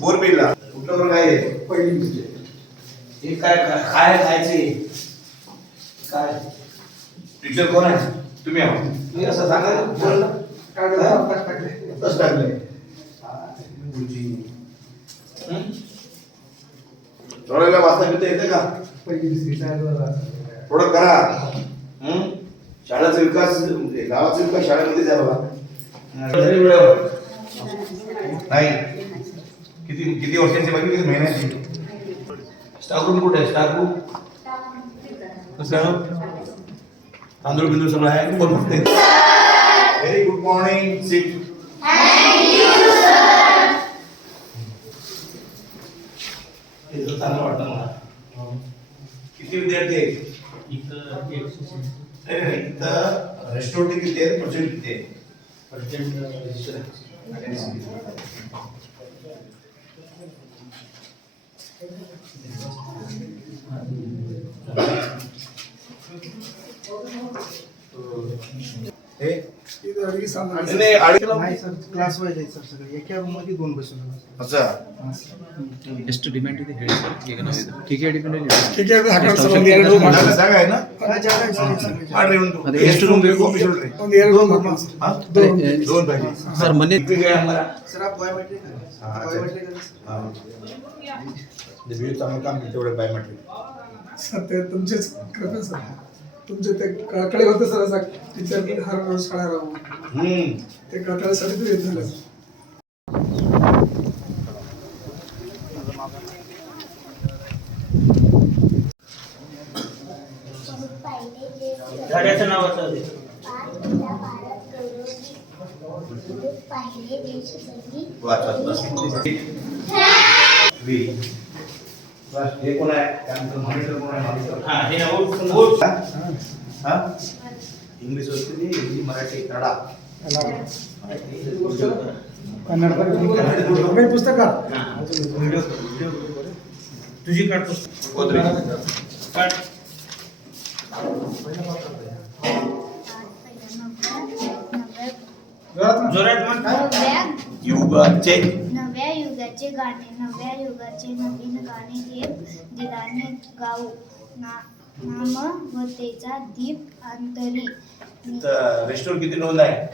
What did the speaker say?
बोरबिलला कुठलं काय पहिली हे काय काय खायचे काय टीचर कोण आहे तुम्ही मी असं सांगा कसं टाकलंय थोड्याला वाचता बिता येते का थोडं करा शाळेचा विकास गावाचा विकास शाळेमध्ये झाला नाही किती किती वर्षांची बाकी किती महिन्याची स्टाफ रूम कुठे आहे स्टाफ रूम कसं तांदूळ बिंदूळ सगळं आहे कोण बघते व्हेरी गुड मॉर्निंग सिट चांगलं वाटतं मला किती विद्यार्थी आहेत इथं रेस्टॉरंट किती आहेत पर्सेंट किती आहे क्लास वाईज आहे सर सगळे एका रूम मध्ये दोन बसून अच्छा ಎಷ್ಟು ಡಿಮ್ಯಾಂಡ್ ಇದೆ ಹೇಳಿ ಸರ್ ಈಗ ನಾವು ಕೆ ಡಿಪೆಂಡ್ ಜಾಗ आहे ना ಮಾಡ್ರಿ ಒಂದು ಅದೇ ಎಷ್ಟು ರೂಮ್ ಬೇಕು ಒಂದು ಎರಡು ರೂಮ್ दोन पाहिजे ಸರ್ ಮೊನ್ನೆ सर आप बायोमेट्रिक दिव्य चांगलं काम केलं तेवढं बायोमेट्रिक सर ते तुमचेच कृपा सर तुमचे ते कळकळे होते सर असं टीचर हर रोज शाळा राहून ते कळकळ्यासाठी तरी येत झालं झाडाचं नाव असं वाचत बस वी बस हे कोण आहे त्यानंतर मॉनिटर कोण आहे मॉनिटर हां हे नाव हा इंग्लिश असते हिंदी मराठी कन्नडा कन्नड पुस्तकात तुझी काढ पुस्तक काढ जोरात म्हण युगाचे नव्या युगाचे गाणे नव्या युगाचे नवीन गाणे देव दिलाने गाऊ नामवतेचा दीप अंतरी रेस्टॉरंट किती नोंद आहे